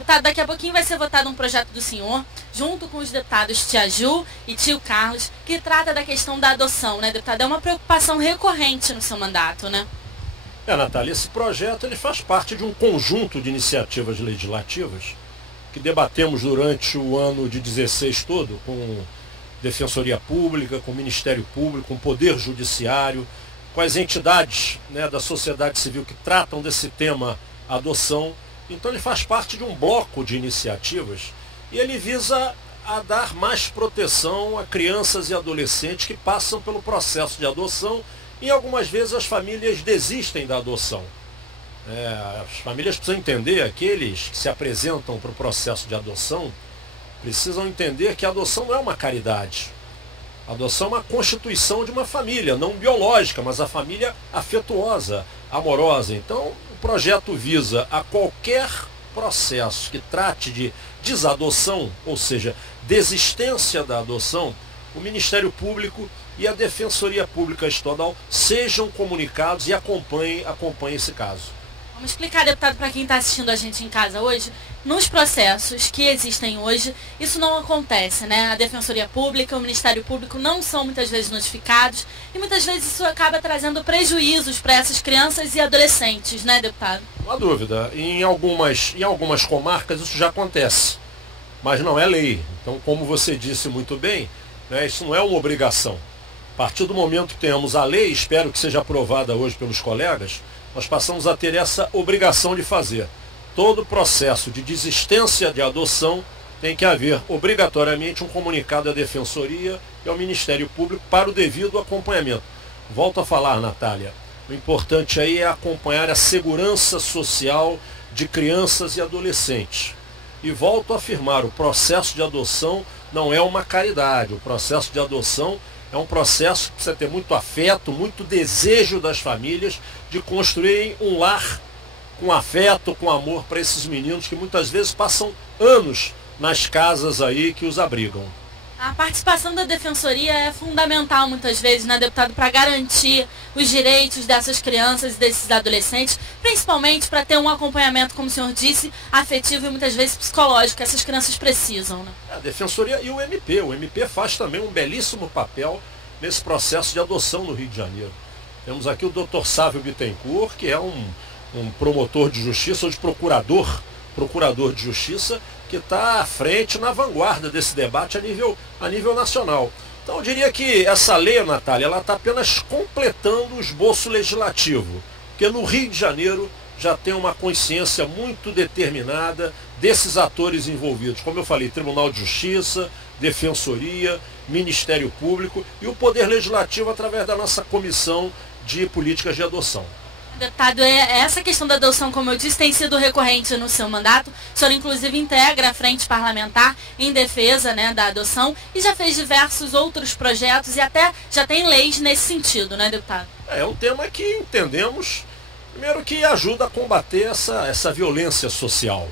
Deputado, daqui a pouquinho vai ser votado um projeto do senhor, junto com os deputados Tia Ju e Tio Carlos, que trata da questão da adoção, né, deputado? É uma preocupação recorrente no seu mandato, né? Natália, esse projeto ele faz parte de um conjunto de iniciativas legislativas que debatemos durante o ano de 16 todo, com Defensoria Pública, com Ministério Público, com Poder Judiciário, com as entidades, né, da sociedade civil que tratam desse tema adoção. Então ele faz parte de um bloco de iniciativas e ele visa a dar mais proteção a crianças e adolescentes que passam pelo processo de adoção e algumas vezes as famílias desistem da adoção. As famílias precisam entender, aqueles que se apresentam para o processo de adoção, precisam entender que a adoção não é uma caridade. A adoção é uma constituição de uma família, não biológica, mas a família afetuosa, amorosa. Então, o projeto visa a qualquer processo que trate de desadoção, ou seja, desistência da adoção, o Ministério Público e a Defensoria Pública Estadual sejam comunicados e acompanhem esse caso. Vamos explicar, deputado, para quem está assistindo a gente em casa hoje, nos processos que existem hoje, isso não acontece, né? A Defensoria Pública, o Ministério Público não são muitas vezes notificados e muitas vezes isso acaba trazendo prejuízos para essas crianças e adolescentes, né, deputado? Não há dúvida. Em algumas comarcas isso já acontece, mas não é lei. Então, como você disse muito bem, né, isso não é uma obrigação. A partir do momento que tenhamos a lei, espero que seja aprovada hoje pelos colegas, nós passamos a ter essa obrigação de fazer. Todo processo de desistência de adoção tem que haver obrigatoriamente um comunicado à Defensoria e ao Ministério Público para o devido acompanhamento. Volto a falar, Natália, o importante aí é acompanhar a segurança social de crianças e adolescentes. E volto a afirmar, o processo de adoção não é uma caridade. O processo de adoção é um processo que precisa ter muito afeto, muito desejo das famílias de construírem um lar com afeto, com amor para esses meninos que muitas vezes passam anos nas casas aí que os abrigam. A participação da Defensoria é fundamental muitas vezes, né, deputado, para garantir os direitos dessas crianças e desses adolescentes, principalmente para ter um acompanhamento, como o senhor disse, afetivo e muitas vezes psicológico que essas crianças precisam, né? A Defensoria e o MP. O MP faz também um belíssimo papel nesse processo de adoção no Rio de Janeiro. Temos aqui o Dr. Sávio Bittencourt, que é um promotor de justiça, ou de procurador de justiça, que está à frente, na vanguarda desse debate a nível nacional. Então eu diria que essa lei, Natália, ela está apenas completando o esboço legislativo, porque no Rio de Janeiro já tem uma consciência muito determinada desses atores envolvidos. Como eu falei, Tribunal de Justiça, Defensoria, Ministério Público e o Poder Legislativo através da nossa Comissão de Políticas de Adoção. Deputado, essa questão da adoção, como eu disse, tem sido recorrente no seu mandato. O senhor, inclusive, integra a frente parlamentar em defesa, né, da adoção e já fez diversos outros projetos e até já tem leis nesse sentido, né, deputado? É um tema que entendemos, primeiro, que ajuda a combater essa violência social.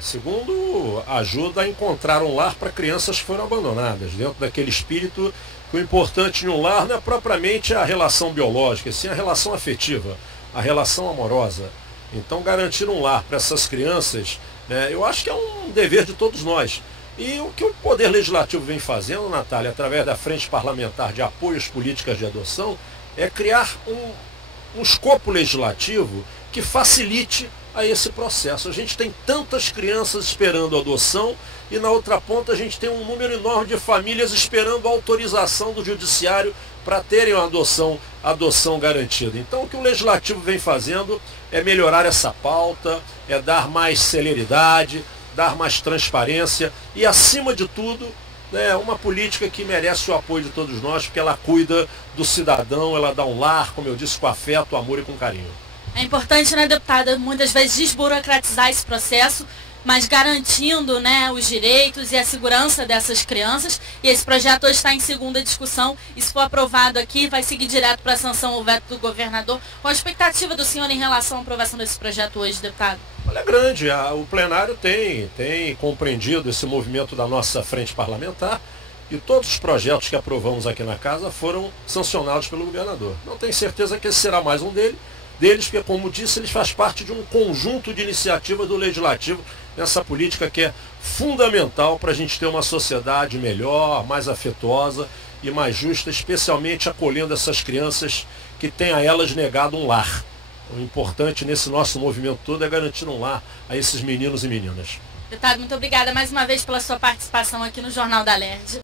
Segundo, ajuda a encontrar um lar para crianças que foram abandonadas, dentro daquele espírito que o importante em um lar não é propriamente a relação biológica, sim a relação afetiva, a relação amorosa. Então, garantir um lar para essas crianças, eu acho que é um dever de todos nós. E o que o Poder Legislativo vem fazendo, Natália, através da Frente Parlamentar de Apoio às Políticas de Adoção, é criar um escopo legislativo que facilite a esse processo. A gente tem tantas crianças esperando adoção e na outra ponta a gente tem um número enorme de famílias esperando a autorização do judiciário para terem uma adoção garantida. Então o que o Legislativo vem fazendo é melhorar essa pauta, é dar mais celeridade, dar mais transparência e, acima de tudo, uma política que merece o apoio de todos nós, porque ela cuida do cidadão, ela dá um lar, como eu disse, com afeto, amor e com carinho. É importante, né, deputada, muitas vezes desburocratizar esse processo, mas garantindo, né, os direitos e a segurança dessas crianças. E esse projeto hoje está em segunda discussão. E se for aprovado aqui, vai seguir direto para a sanção ou veto do governador. Qual a expectativa do senhor em relação à aprovação desse projeto hoje, deputado? Olha, é grande. O plenário tem compreendido esse movimento da nossa frente parlamentar. E todos os projetos que aprovamos aqui na casa foram sancionados pelo governador. Não tenho certeza que esse será mais um dele, deles, porque, como disse, eles fazem parte de um conjunto de iniciativas do Legislativo nessa política que é fundamental para a gente ter uma sociedade melhor, mais afetuosa e mais justa, especialmente acolhendo essas crianças que têm a elas negado um lar. O importante nesse nosso movimento todo é garantir um lar a esses meninos e meninas. Deputado, muito obrigada mais uma vez pela sua participação aqui no Jornal da LERJ.